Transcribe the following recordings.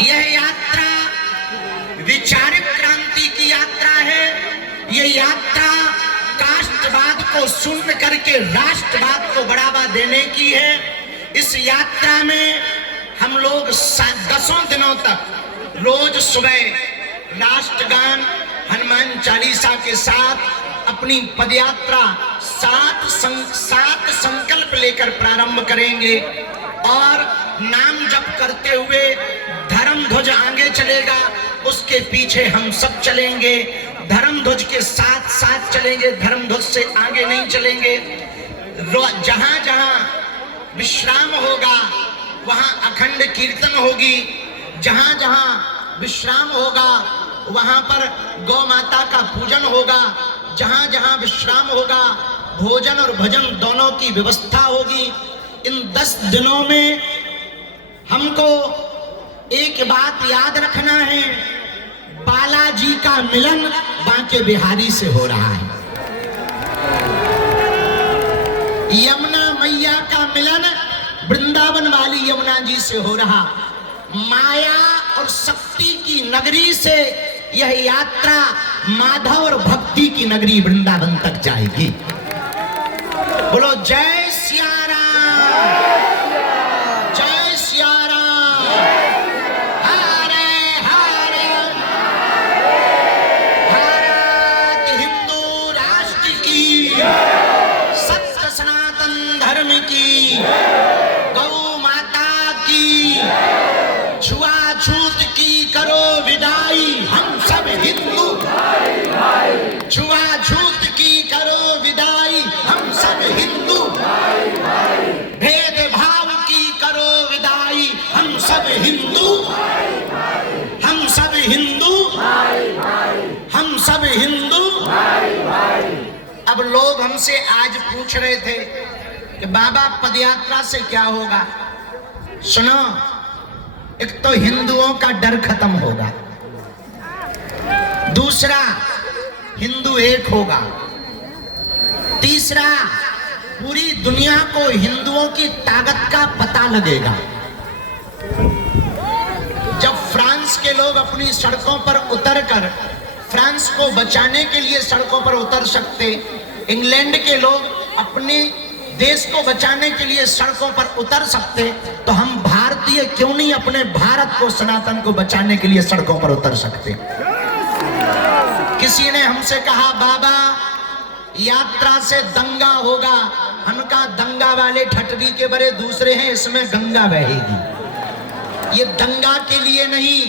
यह यात्रा विचारिक क्रांति की यात्रा है। यह यात्रा कास्टवाद को शून्य करके राष्ट्रवाद को बढ़ावा देने की है। इस यात्रा में हम लोग 10 दिनों तक रोज सुबह राष्ट्रगान, हनुमान चालीसा के साथ अपनी पदयात्रा 7 संकल्प लेकर प्रारंभ करेंगे और नाम जप करते हुए धर्म ध्वज आगे चलेगा, उसके पीछे हम सब चलेंगे। धर्म ध्वज के साथ साथ चलेंगे, धर्म ध्वज से आगे नहीं चलेंगे। जहां जहां विश्राम होगा वहां अखंड कीर्तन होगी। जहां जहां विश्राम होगा वहां पर गौ माता का पूजन होगा। जहां जहां विश्राम होगा भोजन और भजन दोनों की व्यवस्था होगी। इन 10 दिनों में हमको एक बात याद रखना है, बालाजी का मिलन बांके बिहारी से हो रहा है। यमुना मैया का मिलन वृंदावन वाली यमुना जी से हो रहा। माया और शक्ति की नगरी से यह यात्रा माधव और भक्ति की नगरी वृंदावन तक जाएगी। बोलो जय सिया राम, जय सिया राम। हरे हरे भारत हिंदू राष्ट्र की, सत्य सनातन धर्म की, गौ माता की, छुआछूत की करो विदाई, हम सब हिंदू। छुआछूत की करो विदाई, हम सब हिंदू। भेदभाव की करो विदाई, हम सब हिंदू। हम सब हिंदू, हम सब हिंदू। अब लोग हमसे आज पूछ रहे थे कि बाबा पदयात्रा से क्या होगा। सुनो, एक तो हिंदुओं का डर खत्म होगा, दूसरा हिंदू एक होगा, तीसरा पूरी दुनिया को हिंदुओं की ताकत का पता लगेगा। जब फ्रांस के लोग अपनी सड़कों पर उतरकर फ्रांस को बचाने के लिए सड़कों पर उतर सकते, इंग्लैंड के लोग अपने देश को बचाने के लिए सड़कों पर उतर सकते, तो हम भारतीय क्यों नहीं अपने भारत को, सनातन को बचाने के लिए सड़कों पर उतर सकते। किसी ने हमसे कहा बाबा यात्रा से दंगा होगा। हम कहा दंगा वाले ठटवी के बड़े दूसरे हैं, इसमें गंगा बहेगी। ये दंगा के लिए नहीं,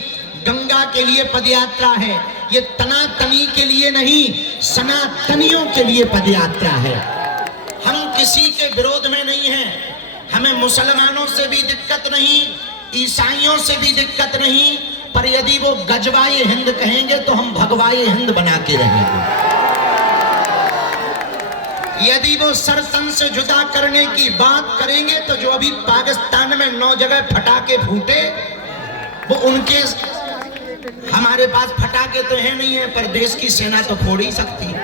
गंगा के लिए पदयात्रा है। ये तनातनी के लिए नहीं, सनातनियों के लिए पदयात्रा है। हम किसी के विरोध में नहीं हैं, हमें मुसलमानों से भी दिक्कत नहीं, ईसाइयों से भी दिक्कत नहीं, पर यदि वो गजवाए हिंद कहेंगे तो हम भगवाए हिंद बना के रहेंगे। यदि वो सरसन से जुदा करने की बात करेंगे तो जो अभी पाकिस्तान में 9 जगह फटाके फूटे, वो उनके, हमारे पास फटाके तो है नहीं है, पर देश की सेना तो फोड़ ही सकती है।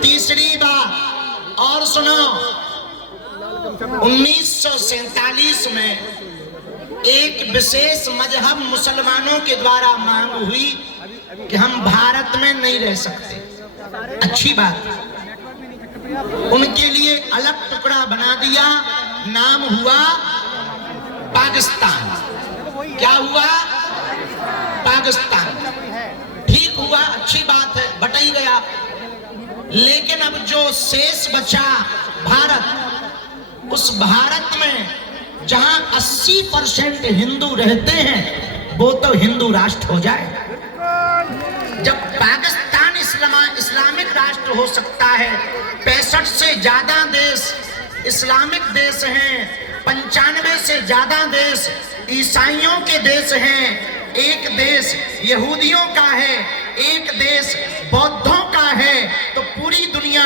तीसरी बात और सुनो, 1947 में एक विशेष मजहब मुसलमानों के द्वारा मांग हुई कि हम भारत में नहीं रह सकते। अच्छी बात, उनके लिए अलग टुकड़ा बना दिया, नाम हुआ पाकिस्तान। क्या हुआ? पाकिस्तान। ठीक हुआ, अच्छी बात है, बट ही गया। लेकिन अब जो शेष बचा भारत, उस भारत में जहां 80% हिंदू रहते हैं वो तो हिंदू राष्ट्र हो जाए। जब पाकिस्तान इस्लामिक राष्ट्र हो सकता है, 65 से ज्यादा देश इस्लामिक देश हैं, 95 से ज्यादा देश ईसाइयों के देश हैं, एक देश यहूदियों का है, एक देश बौद्धों का है, तो पूरी दुनिया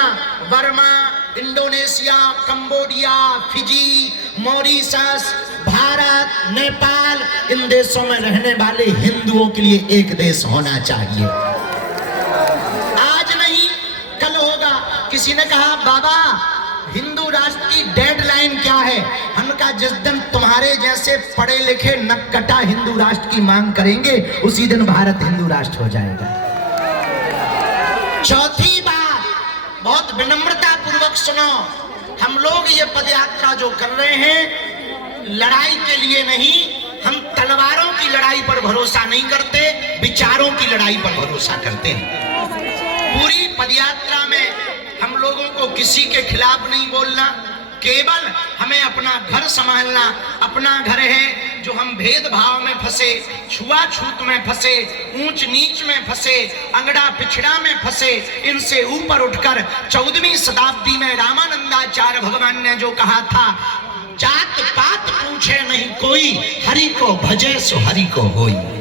Burma, Indonesia, Cambodia, Fiji, Mauritius, Bharat, Nepal, इन देशों में रहने वाले हिंदुओं के लिए एक देश होना चाहिए। आज नहीं कल होगा। किसी ने कहा बाबा हिंदू राष्ट्र की डेडलाइन क्या है? हम कहा होगा जिस दिन तुम्हारे जैसे पढ़े लिखे नक्कटा हिंदू राष्ट्र की मांग करेंगे, उसी दिन भारत हिंदू राष्ट्र हो जाएगा। चौथी बात, बहुत विनम्रता पूर्वक सुनो, हम लोग ये पदयात्रा जो कर रहे हैं लड़ाई के लिए नहीं, हम तलवारों की लड़ाई पर भरोसा नहीं करते, विचारों की लड़ाई पर भरोसा करते हैं। पूरी पदयात्रा में हम लोगों को किसी के खिलाफ नहीं बोलना, केवल हमें अपना घर संभालना। अपना घर है जो हम भेदभाव में फंसे, छुआछूत में फंसे, ऊंच नीच में फंसे, अंगड़ा पिछड़ा में फंसे, इनसे ऊपर उठकर 14वीं शताब्दी में रामानंदाचार्य भगवान ने जो कहा था, जात पात पूछे नहीं कोई, हरि को भजे सो हरि को होई।